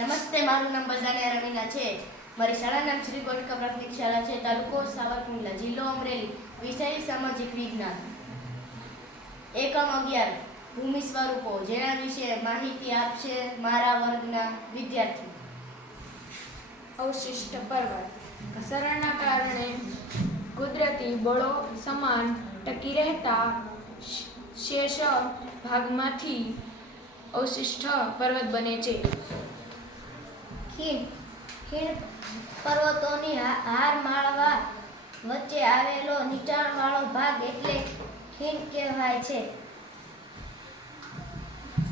નમસ્તે, મારું નામ બજાનિયા રમીના છે. મારી શાળાનું નામ શ્રી ગોરખા પ્રાથમિક શાળા છે. તાલુકો સાવરકુંડલા, જિલ્લો અમરેલી. વિષય સામાજિક વિજ્ઞાન. એકમ 11 ભૂમિ સ્વરૂપો, જેના વિશે માહિતી આપશે મારા વર્ગના વિદ્યાર્થી. અવશિષ્ટ પર્વત. ઘસરણના કારણે કુદરતી બળો સમાન ટકી રહેતા શેષ ભાગમાંથી અવશિષ્ટ પર્વત બને છે. ખીણ પર્વતોની હારમાળા વચ્ચે આવેલો નીચાણવાળો ભાગ એટલે ખીણ કહેવાય છે.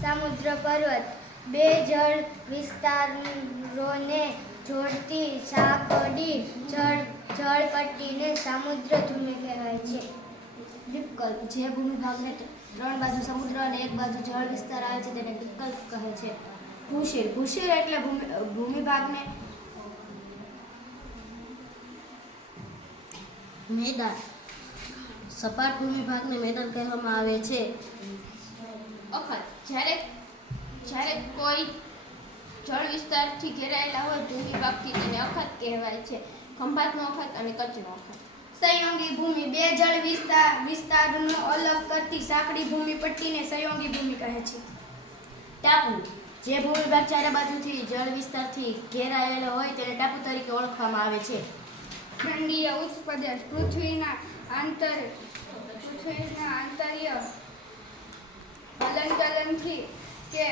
સમુદ્ર પર્વત બે જળ વિસ્તારોને જોડતી સાંકડી જળપટ્ટીને સમુદ્ર ધૂમિ કહેવાય છે. દ્વીપકલ્પ, જે ભૂમિભાગને 3 બાજુ સમુદ્ર અને 1 બાજુ જળ વિસ્તાર આવે છે તેને દ્વીપકલ્પ કહે છે. ભૂશિર, ભૂશિર એટલે ભૂમિભાગને મેદાન, સપાટ ભૂમિભાગને મેદાન કહેવામાં આવે છે. અખત, જ્યારે કોઈ જળ વિસ્તારથી ઘેરાયેલા હોય ભૂમિભાગથી તેને અખત કહેવાય છે. ખંભાતનો અખત અને કચ્છનો અખત. સંયોગી ભૂમિ, બે જળ વિસ્તારનો અલગ કરતી સાંકડી ભૂમિપટ્ટીને સંયોગી ભૂમિ કહે છે. ટાપુ, જે ભૂમિભાગ ચારે બાજુથી જળ વિસ્તારથી ઘેરાયેલો હોય તેને ટાપુ તરીકે ઓળખવામાં આવે છે. ખંડીય ઉચ્ચ પ્રદેશ, પૃથ્વીના આંતરીય હલનચલનથી કે